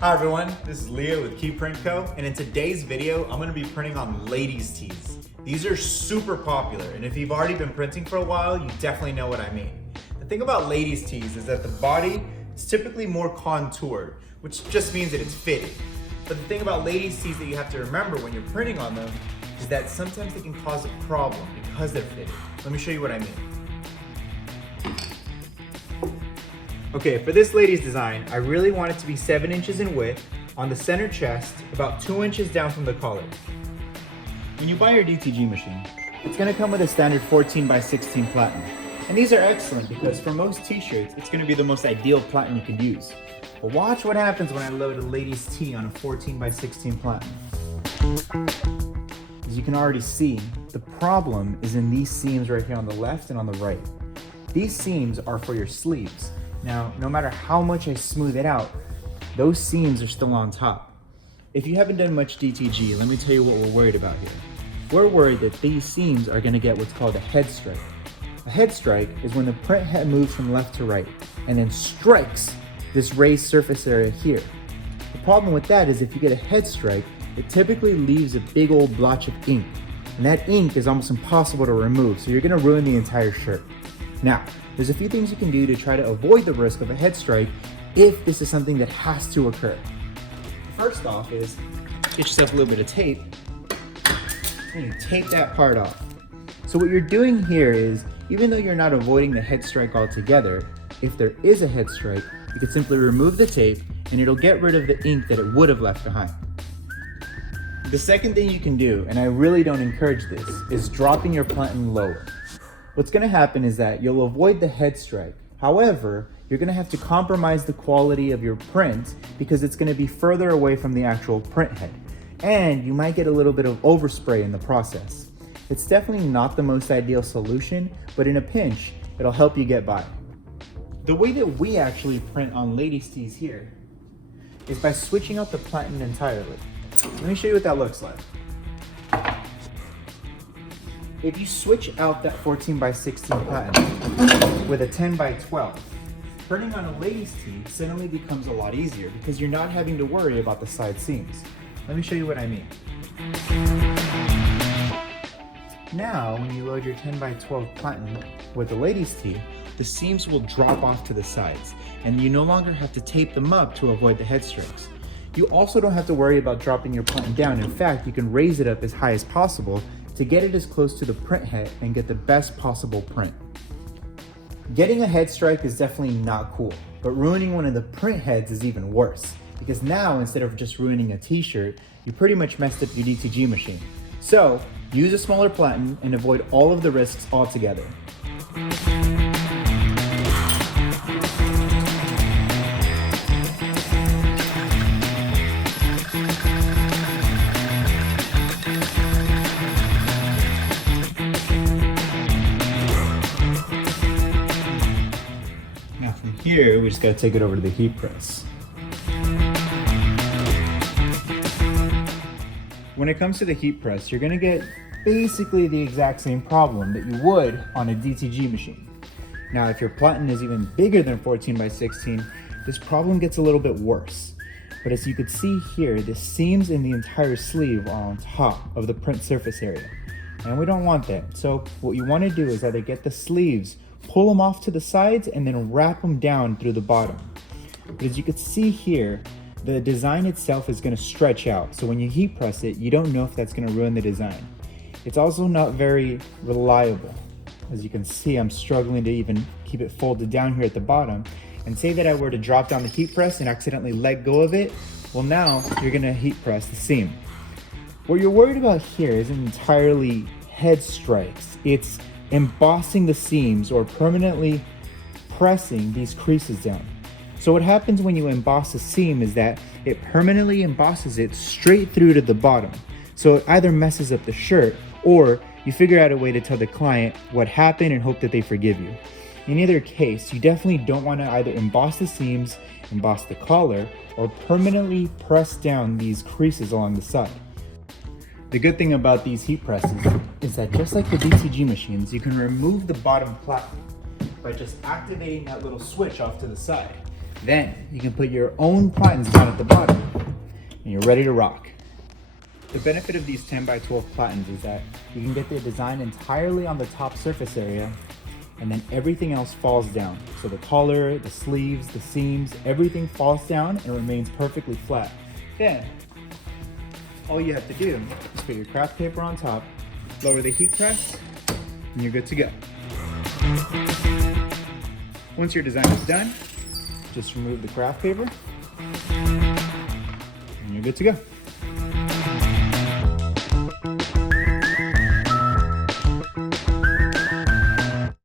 Hi everyone, this is Leo with Keyprint Co. And in today's video, I'm going to be printing on ladies' tees. These are super popular, and if you've already been printing for a while, you definitely know what I mean. The thing about ladies' tees is that the body is typically more contoured, which just means that it's fitted. But the thing about ladies' tees that you have to remember when you're printing on them is that sometimes they can cause a problem because they're fitted. Let me show you what I mean. Okay, for this lady's design, I really want it to be 7 inches in width on the center chest, about 2 inches down from the collar. When you buy your DTG machine, it's going to come with a standard 14x16 platen. And these are excellent because for most t-shirts, it's going to be the most ideal platen you can use. But watch what happens when I load a lady's tee on a 14x16 platen. As you can already see, the problem is in these seams right here on the left and on the right. These seams are for your sleeves. Now, no matter how much I smooth it out, those seams are still on top. If you haven't done much DTG, let me tell you what we're worried about here. We're worried that these seams are going to get what's called a head strike. A head strike is when the print head moves from left to right and then strikes this raised surface area here. The problem with that is if you get a head strike, it typically leaves a big old blotch of ink. And that ink is almost impossible to remove, so you're going to ruin the entire shirt. Now, there's a few things you can do to try to avoid the risk of a head strike if this is something that has to occur. First off is, get yourself a little bit of tape, and you tape that part off. So what you're doing here is, even though you're not avoiding the head strike altogether, if there is a head strike, you can simply remove the tape and it'll get rid of the ink that it would have left behind. The second thing you can do, and I really don't encourage this, is dropping your platen lower. What's going to happen is that you'll avoid the head strike. However, you're going to have to compromise the quality of your print because it's going to be further away from the actual print head. And you might get a little bit of overspray in the process. It's definitely not the most ideal solution, but in a pinch, it'll help you get by. The way that we actually print on ladies' tees here is by switching out the platen entirely. Let me show you what that looks like. If you switch out that 14x16 platen with a 10x12, printing on a lady's tee suddenly becomes a lot easier because you're not having to worry about the side seams. Let me show you what I mean. Now, when you load your 10x12 platen with the lady's tee, the seams will drop off to the sides, and you no longer have to tape them up to avoid the head strikes. You also don't have to worry about dropping your platen down. In fact, you can raise it up as high as possible to get it as close to the print head and get the best possible print. Getting a head strike is definitely not cool, but ruining one of the print heads is even worse, because now instead of just ruining a t-shirt, you pretty much messed up your DTG machine. So, use a smaller platen and avoid all of the risks altogether. From here, we just gotta take it over to the heat press. When it comes to the heat press, you're gonna get basically the exact same problem that you would on a DTG machine. Now, if your platen is even bigger than 14x16, this problem gets a little bit worse. But as you can see here, the seams in the entire sleeve are on top of the print surface area. And we don't want that. So what you wanna do is either get the sleeves, pull them off to the sides, and then wrap them down through the bottom. But as you can see here, the design itself is going to stretch out. So when you heat press it, you don't know if that's going to ruin the design. It's also not very reliable. As you can see, I'm struggling to even keep it folded down here at the bottom. And say that I were to drop down the heat press and accidentally let go of it, well, now you're going to heat press the seam. What you're worried about here isn't entirely head strikes. It's embossing the seams or permanently pressing these creases down. So what happens when you emboss a seam is that it permanently embosses it straight through to the bottom. So it either messes up the shirt or you figure out a way to tell the client what happened and hope that they forgive you. In either case, you definitely don't want to either emboss the seams, emboss the collar, or permanently press down these creases along the side. The good thing about these heat presses is that just like the DTG machines, you can remove the bottom platen by just activating that little switch off to the side. Then you can put your own platens down at the bottom and you're ready to rock. The benefit of these 10 by 12 platens is that you can get the design entirely on the top surface area, and then everything else falls down. So the collar, the sleeves, the seams, everything falls down and remains perfectly flat. Then, all you have to do is put your craft paper on top, lower the heat press, and you're good to go. Once your design is done, just remove the craft paper, and you're good to go.